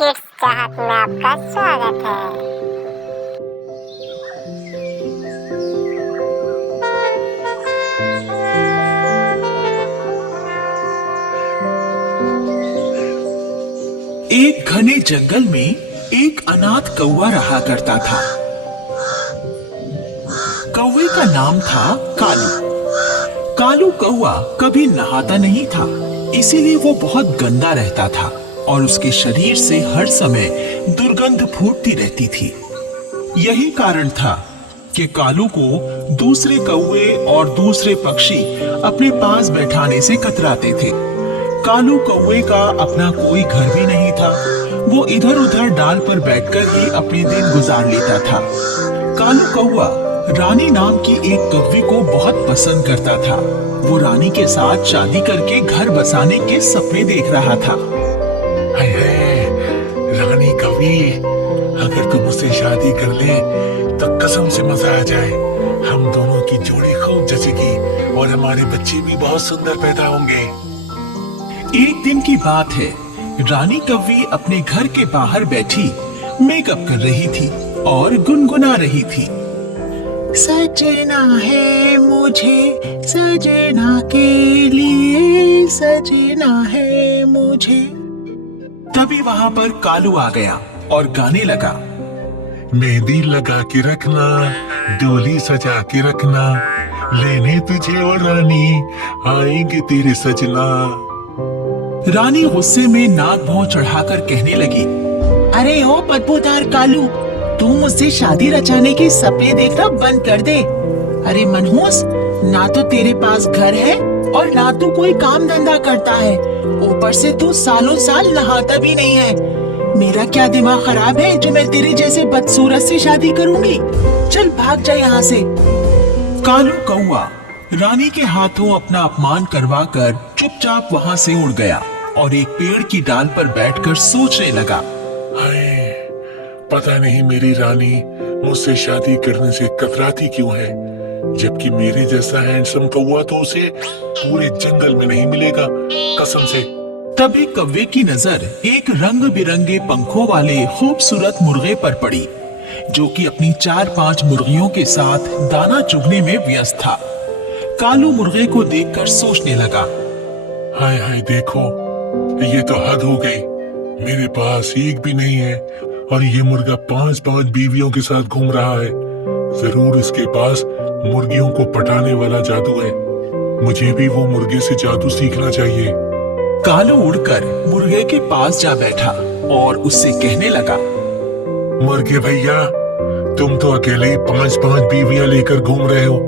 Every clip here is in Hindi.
किड्स चाहत में आपका स्वागत है। एक घने जंगल में एक अनाथ कौवा रहा करता था। कौवे का नाम था कालू। कालू कौवा कभी नहाता नहीं था, इसीलिए वो बहुत गंदा रहता था और उसके शरीर से हर समय दुर्गंध फूटती रहती थी। यही कारण था कि कालू को दूसरे कौवे और दूसरे पक्षी अपने पास बैठाने से कतराते थे। कालू कौवे का अपना कोई घर भी नहीं था। वो इधर उधर डाल पर बैठकर ही अपने दिन गुजार लेता था। कालू कौवा रानी नाम की एक कौवी को बहुत पसंद करता था। वो रानी के साथ शादी करके घर बसाने के सपने देख रहा था। हाय हाय, रानी कौवी, अगर तुम मुझसे शादी कर ले तो कसम से मजा आ जाए। हम दोनों की जोड़ी खूब जचेगी और हमारे बच्चे भी बहुत सुंदर पैदा होंगे। एक दिन की बात है, रानी कौवी अपने घर के बाहर बैठी मेकअप कर रही थी और गुनगुना रही थी। सजना है मुझे, सजना के लिए सजना है मुझे। तभी वहां पर कालू आ गया और गाने लगा। मेहंदी लगा के रखना, डोली सजा के रखना, लेने तुझे और रानी आएंगे तेरे सजना। रानी गुस्से में नाक भौं चढ़ाकर कहने लगी, अरे ओ बदबूदार कालू, तू मुझसे शादी रचाने के सपने देखना बंद कर दे। अरे मनहूस, ना तो तेरे पास घर है और ना तू कोई काम धंधा करता है, ऊपर से तू सालों साल नहाता भी नहीं है। मेरा क्या दिमाग खराब है जो मैं तेरे जैसे बदसूरत से शादी करूंगी? चल भाग जा यहाँ से। कालू कौवा रानी के हाथों अपना अपमान करवाकर चुपचाप वहाँ से उड़ गया और एक पेड़ की डाल पर बैठकर सोचने लगा। हाय, पता नहीं मेरी रानी मुझसे शादी करने से कतराती क्यों है, जबकि मेरे जैसा हैंडसम कौवा तो उसे पूरे जंगल में नहीं मिलेगा, कसम से। तभी कौवे की नजर एक रंग बिरंगे पंखों वाले खूबसूरत मुर्गे पर पड़ी, जो कि अपनी 4-5 मुर्गियों के साथ दाना चुगने में व्यस्त था। कालू मुर्गे को देखकर सोचने लगा, हाय हाय, देखो ये तो हद हो गई। मेरे पास एक भी नहीं है और ये मुर्गा 5-5 बीवियों के साथ घूम रहा है। जरूर इसके पास मुर्गियों को पटाने वाला जादू है। मुझे भी वो मुर्गे से जादू सीखना चाहिए। कालू उड़कर मुर्गे के पास जा बैठा और उससे कहने लगा, मुर्गे भैया, तुम तो अकेले ही 5-5 बीवियां लेकर घूम रहे हो।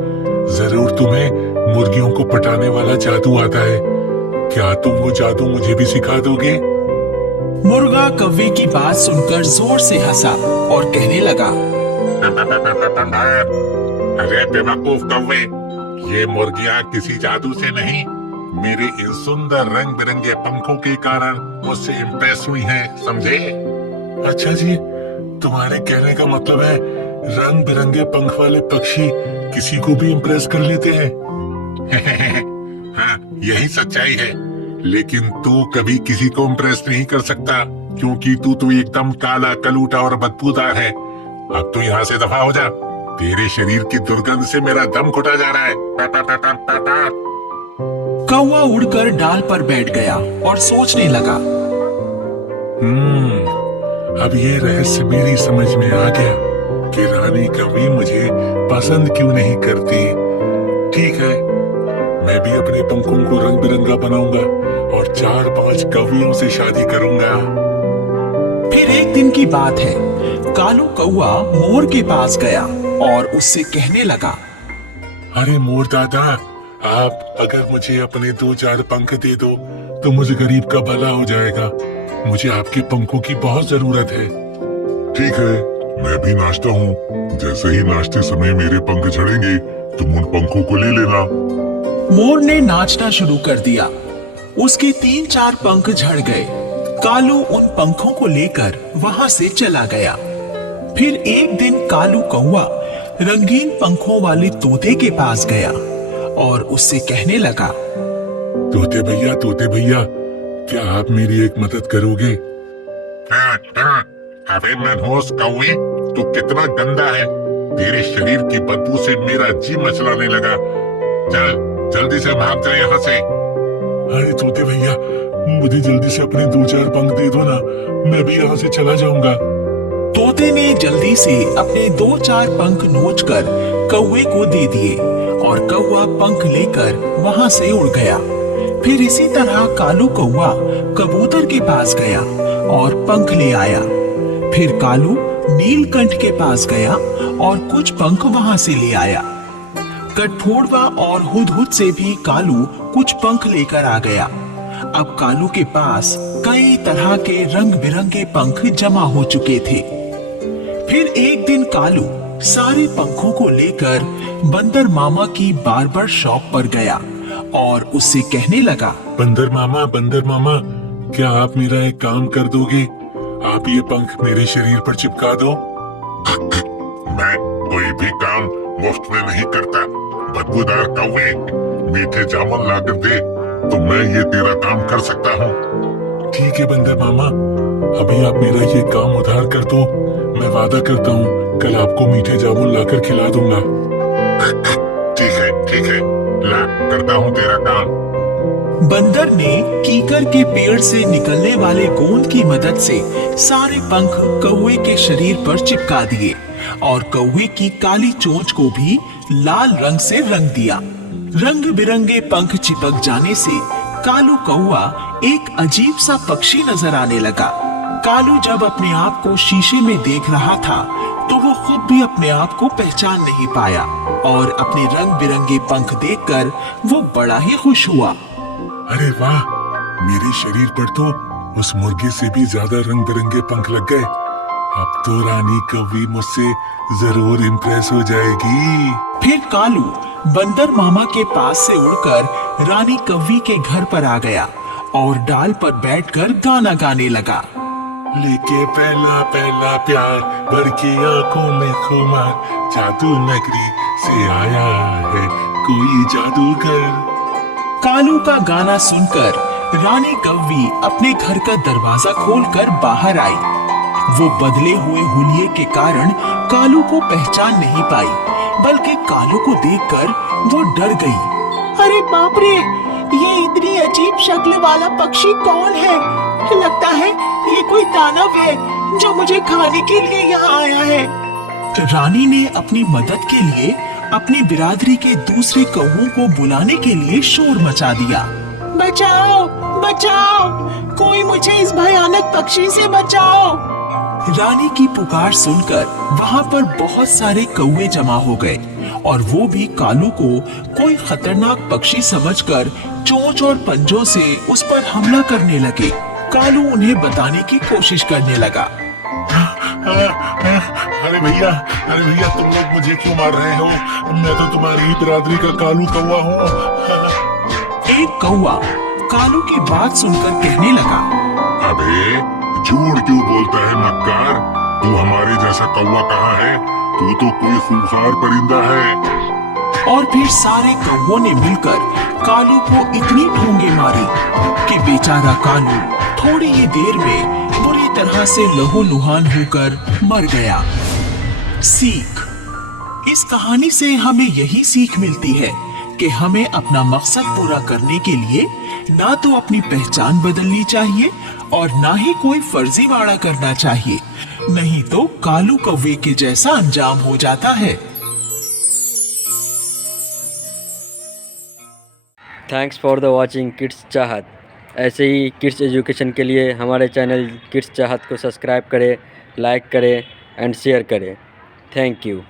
जरूर तुम्हें मुर्गियों को पटाने वाला जादू आता है। क्या तुम वो जादू मुझे भी सिखा दोगे? मुर्गा कौवे की बात सुनकर जोर से हंसा और कहने लगा, अरे बेवकूफ कौवे, ये मुर्गियां किसी जादू से नहीं, मेरे इन सुंदर रंग बिरंगे पंखों के कारण मुझसे इम्प्रेस हुई हैं, समझे? अच्छा जी, तुम्हारे कहने का मतलब है रंग बिरंगे पंख वाले पक्षी किसी को भी इम्प्रेस कर लेते हैं? हाँ, यही सच्चाई है। लेकिन तू कभी किसी को इम्प्रेस नहीं कर सकता, क्योंकि तू तो एकदम काला कलूटा और बदबूदार है। अब तू यहाँ से दफा हो जा। तेरे शरीर की दुर्गंध से मेरा दम घुटा जा रहा है। कौवा उड़कर डाल पर बैठ गया और सोचने लगा। अब ये रहस्य मेरी समझ में आ गया कि रानी कभी मुझे पसंद क्यों नहीं करती। ठीक है, मैं भी अपने पंखों को रंग बिरंगा बनाऊंगा और 4-5 कौवियों से शादी करूंगा। फिर एक दिन की बात है, कालू कौवा मोर के पास गया और उससे कहने लगा, अरे मोर दादा, आप अगर मुझे अपने 2-4 पंख दे दो तो मुझे गरीब का भला हो जाएगा। मुझे आपके पंखों की बहुत जरूरत है। ठीक है, मैं भी नाचता हूँ। जैसे ही नाचते समय मेरे पंख झड़ेंगे, तुम उन पंखों को ले लेना। मोर ने नाचना शुरू कर दिया। उसके 3-4 पंख झड़ गए। कालू उन पंखों को लेकर वहां से चला गया। फिर एक दिन कालू कौवा रंगीन पंखों वाले तोते के पास गया और उससे कहने लगा, तोते भैया, क्या आप मेरी एक मदद करोगे? अबे मनहूस कौवे, तू कितना गंदा है। तेरे शरीर की बदबू से मेरा जी मचलाने लगा। चल जल्दी से भाग जा यहाँ से। अरे तोते भैया, मुझे जल्दी से अपने 2-4 पंख दे दो ना, मैं भी यहाँ से चला जाऊंगा। तोते ने जल्दी से अपने 2-4 पंख नोचकर कौवे को दे दिए और कौवा पंख लेकर वहां से उड़ गया। फिर इसी तरह कालू कौवा कबूतर के पास गया और पंख ले आया। फिर कालू नीलकंठ के पास गया और कुछ पंख वहां से ले आया। कठफोड़वा और हुदहुद से भी कालू कुछ पंख लेकर आ गया। अब कालू के पास कई तरह के रंग बिरंगे पंख जमा हो चुके थे। फिर एक दिन कालू सारे पंखों को लेकर बंदर मामा की बार्बर शॉप पर गया और उससे कहने लगा, बंदर मामा, क्या आप मेरा एक काम कर दोगे? आप ये पंख मेरे शरीर पर चिपका दो। मैं कोई भी काम मुफ्त में नहीं करता। बदबूदार कौवे, मीठे जामुन लाकर दे तो मैं ये तेरा काम कर सकता हूँ। ठीक है बंदर मामा, अभी आप मेरा ये काम उधार कर दो। मैं वादा करता हूँ कल आपको मीठे जामुन लाकर खिला दूंगा। ठीक है, ला करता हूँ तेरा काम। बंदर ने कीकर के पेड़ से निकलने वाले गोंद की मदद से सारे पंख कौवे के शरीर पर चिपका दिए और कौवे की काली चोंच को भी लाल रंग से रंग दिया। रंग बिरंगे पंख चिपक जाने से कालू कौवा एक अजीब सा पक्षी नजर आने लगा। कालू जब अपने आप को शीशे में देख रहा था तो वो खुद भी अपने आप को पहचान नहीं पाया और अपने रंग बिरंगे पंख देखकर वो बड़ा ही खुश हुआ। अरे वाह, मेरे शरीर पर तो उस मुर्गे से भी ज्यादा रंग बिरंगे पंख लग गए। अब तो रानी कौवी मुझसे जरूर इम्प्रेस हो जाएगी। फिर कालू बंदर मामा के पास से उड़कर रानी कौवी के घर पर आ गया और डाल पर बैठकर गाना गाने लगा। लेके पहला पहला प्यार भर के आंखों में खुमार, जादू नगरी से आया है कोई जादूगर। कालू का गाना सुनकर रानी कौवी अपने घर का दरवाजा खोलकर बाहर आई। वो बदले हुए हुलिये के कारण कालू को पहचान नहीं पाई, बल्कि कालू को देखकर वो डर गई। अरे बाप रे, ये इतनी अजीब शक्ल वाला पक्षी कौन है? लगता है ये कोई दानव है जो मुझे खाने के लिए यहाँ आया है। रानी ने अपनी मदद के लिए अपनी बिरादरी के दूसरे कौवों को बुलाने के लिए शोर मचा दिया। बचाओ, बचाओ, कोई मुझे इस भयानक पक्षी से बचाओ। रानी की पुकार सुनकर वहाँ पर बहुत सारे कौवे जमा हो गए और वो भी कालू को कोई खतरनाक पक्षी समझकर चोंच और पंजों से उस पर हमला करने लगे। कालू उन्हें बताने की कोशिश करने लगा। अरे भैया, तुम लोग मुझे क्यों मार रहे हो? मैं तो तुम्हारी ही बिरादरी का कालू कौवा हूँ। एक कौवा कालू की बात सुनकर कहने लगा, अबे झूठ क्यों बोलता है मक्कार? तू हमारे जैसा कौवा कहाँ है? तू तो कोई खूंखार परिंदा है। और फिर सारे कौवों ने मिलकर कालू को इतनी ठोंगे मारी कि बेचारा कालू थोड़ी ही देर में बुरी तरह से लहूलुहान होकर मर गया। सीख, इस कहानी से हमें यही सीख मिलती है कि हमें अपना मकसद पूरा करने के लिए ना तो अपनी पहचान बदलनी चाहिए और ना ही कोई फर्जीवाड़ा करना चाहिए, नहीं तो कालू कौवे के जैसा अंजाम हो जाता है। Thanks for the watching kids चाहत। ऐसे ही किड्स एजुकेशन के लिए हमारे चैनल किड्स चाहत को सब्सक्राइब करें, लाइक करें एंड शेयर करें। Thank you.